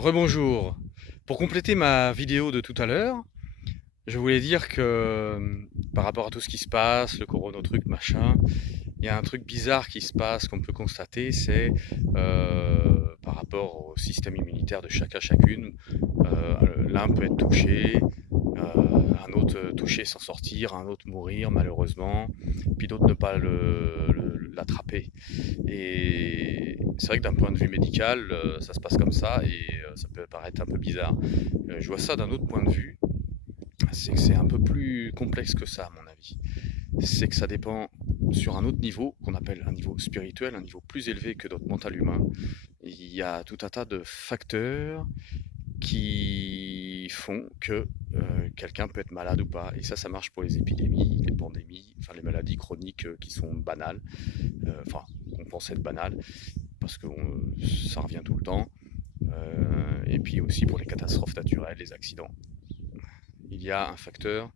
Rebonjour. Pour compléter ma vidéo de tout à l'heure, je voulais dire que par rapport à tout ce qui se passe, le corona truc, machin, il y a un truc bizarre qui se passe qu'on peut constater, c'est par rapport au système immunitaire de chacun, chacune, l'un peut être touché, un autre touché s'en sortir, un autre mourir malheureusement, puis d'autres ne pas l'attraper. Et c'est vrai que d'un point de vue médical, ça se passe comme ça et ça peut paraître un peu bizarre. Je vois ça d'un autre point de vue, c'est que c'est un peu plus complexe que ça à mon avis. C'est que ça dépend sur un autre niveau, qu'on appelle un niveau spirituel, un niveau plus élevé que notre mental humain. Il y a tout un tas de facteurs qui font que quelqu'un peut être malade ou pas. Et ça marche pour les épidémies, les pandémies, enfin les maladies chroniques qui sont banales, enfin qu'on pense être banales, parce que ça revient tout le temps. Et puis aussi pour les catastrophes naturelles, les accidents. Il y a un facteur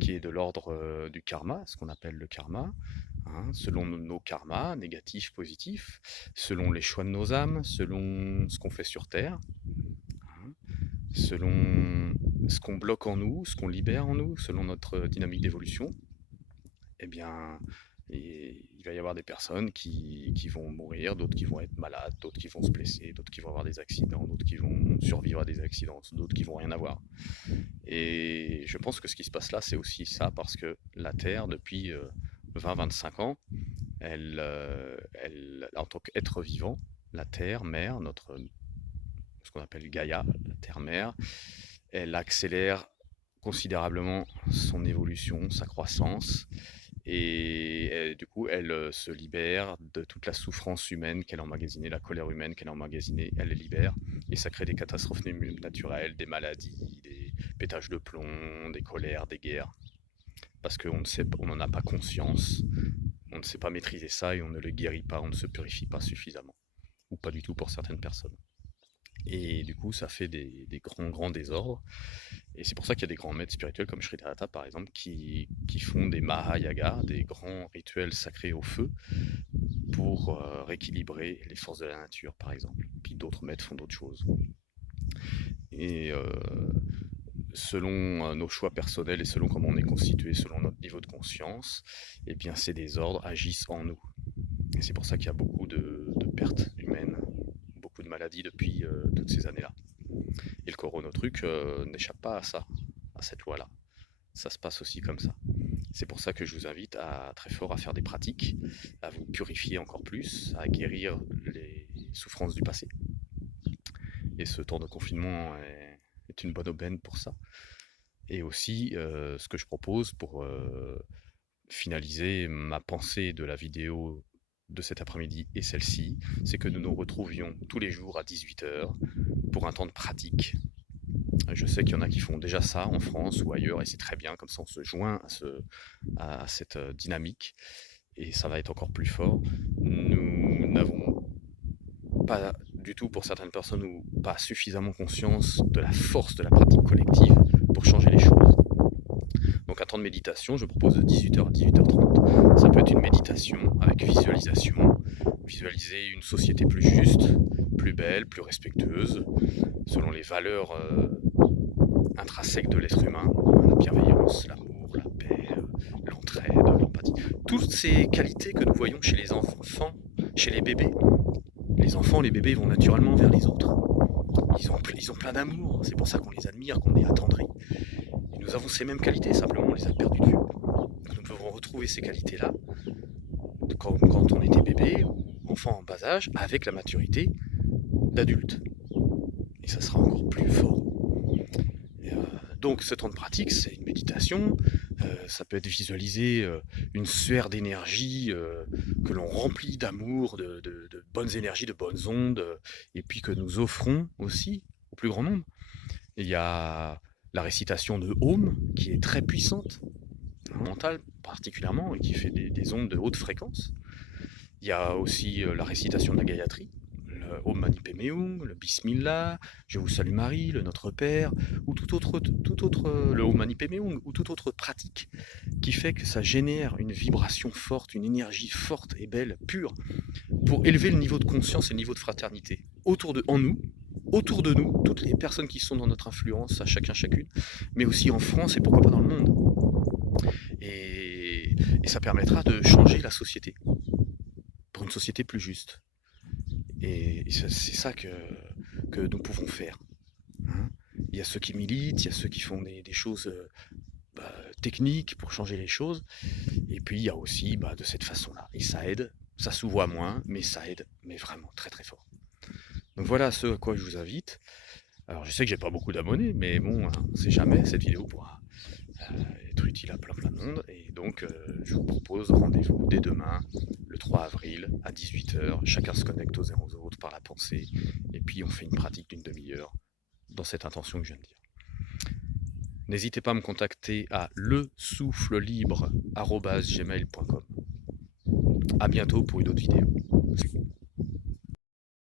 qui est de l'ordre du karma, ce qu'on appelle le karma, hein, selon nos karmas, négatifs, positifs, selon les choix de nos âmes, selon ce qu'on fait sur Terre, hein, selon ce qu'on bloque en nous, ce qu'on libère en nous, selon notre dynamique d'évolution. Eh bien, il va y avoir des personnes qui vont mourir, d'autres qui vont être malades, d'autres qui vont se blesser, d'autres qui vont avoir des accidents, d'autres qui vont survivre à des accidents, d'autres qui vont rien avoir. Et je pense que ce qui se passe là, c'est aussi ça, parce que la Terre, depuis 20-25 ans, en tant qu'être vivant, la Terre mère, ce qu'on appelle Gaïa, la Terre mère, elle accélère considérablement son évolution, sa croissance, et du coup, elle se libère de toute la souffrance humaine qu'elle a emmagasinée, la colère humaine qu'elle a emmagasinée, elle les libère, et ça crée des catastrophes naturelles, des maladies, des pétages de plomb, des colères, des guerres, parce qu'on ne sait, on n'en a pas conscience, on ne sait pas maîtriser ça et on ne le guérit pas, on ne se purifie pas suffisamment, ou pas du tout pour certaines personnes. Et du coup, ça fait des grands désordres. Et c'est pour ça qu'il y a des grands maîtres spirituels comme Sri Dharata, par exemple, qui font des Mahayagas, des grands rituels sacrés au feu, pour rééquilibrer les forces de la nature, par exemple. Puis d'autres maîtres font d'autres choses. Et selon nos choix personnels et selon comment on est constitué, selon notre niveau de conscience, eh bien ces désordres agissent en nous. Et c'est pour ça qu'il y a beaucoup de pertes humaines, beaucoup de maladies depuis toutes ces années-là. Et le coronotruc n'échappe pas à ça, à cette loi-là. Ça se passe aussi comme ça. C'est pour ça que je vous invite très fort à faire des pratiques, à vous purifier encore plus, à guérir les souffrances du passé. Et ce temps de confinement est une bonne aubaine pour ça. Et aussi, ce que je propose pour finaliser ma pensée de la vidéo de cet après-midi et celle-ci, c'est que nous nous retrouvions tous les jours à 18 h pour un temps de pratique. Je sais qu'il y en a qui font déjà ça en France ou ailleurs, et c'est très bien, comme ça on se joint à cette dynamique, et ça va être encore plus fort. Nous n'avons pas du tout, pour certaines personnes, ou pas suffisamment conscience de la force de la pratique collective pour changer les choses. Donc un temps de méditation, je propose de 18 h à 18 h 30. Ça peut être une méditation avec visualisation, visualiser une société plus juste, plus belle, plus respectueuse, selon les valeurs intrinsèques de l'être humain, la bienveillance, l'amour, la paix, l'entraide, l'empathie. Toutes ces qualités que nous voyons chez les enfants, chez les bébés. Les enfants, les bébés vont naturellement vers les autres. Ils ont plein d'amour, c'est pour ça qu'on les admire, qu'on est attendri. Et nous avons ces mêmes qualités, simplement on les a perdues de vue. Nous devons retrouver ces qualités-là quand on était bébé ou enfant en bas âge, avec la maturité d'adulte. Et ça sera encore plus fort. Donc ce temps de pratique, c'est une méditation, ça peut être visualiser une sphère d'énergie que l'on remplit d'amour, de bonnes énergies, de bonnes ondes, et puis que nous offrons aussi au plus grand nombre. Il y a la récitation de Om, qui est très puissante, mentale particulièrement, et qui fait des ondes de haute fréquence. Il y a aussi la récitation de la Gayatri, le Om Mani Padme Hum, le Bismillah, Je vous salue Marie, le Notre Père, ou le Om Mani Padme Hum, ou toute autre pratique qui fait que ça génère une vibration forte, une énergie forte et belle, pure, pour élever le niveau de conscience et le niveau de fraternité en nous, autour de nous, toutes les personnes qui sont dans notre influence, à chacun, chacune, mais aussi en France et pourquoi pas dans le monde. Et ça permettra de changer la société, pour une société plus juste. Et c'est ça que nous pouvons faire. Hein. Il y a ceux qui militent, il y a ceux qui font des choses techniques pour changer les choses, et puis il y a aussi de cette façon-là. Et ça aide, ça se voit moins, mais ça aide, mais vraiment très très fort. Donc voilà ce à quoi je vous invite. Alors je sais que j'ai pas beaucoup d'abonnés, mais bon, hein, on sait jamais, cette vidéo pourra être utile à plein de monde. Et donc je vous propose rendez-vous dès demain, le 3 avril à 18h. Chacun se connecte aux uns aux autres par la pensée, et puis on fait une pratique d'une demi-heure dans cette intention que je viens de dire. N'hésitez pas à me contacter à lesoufflelibre@gmail.com. A bientôt pour une autre vidéo.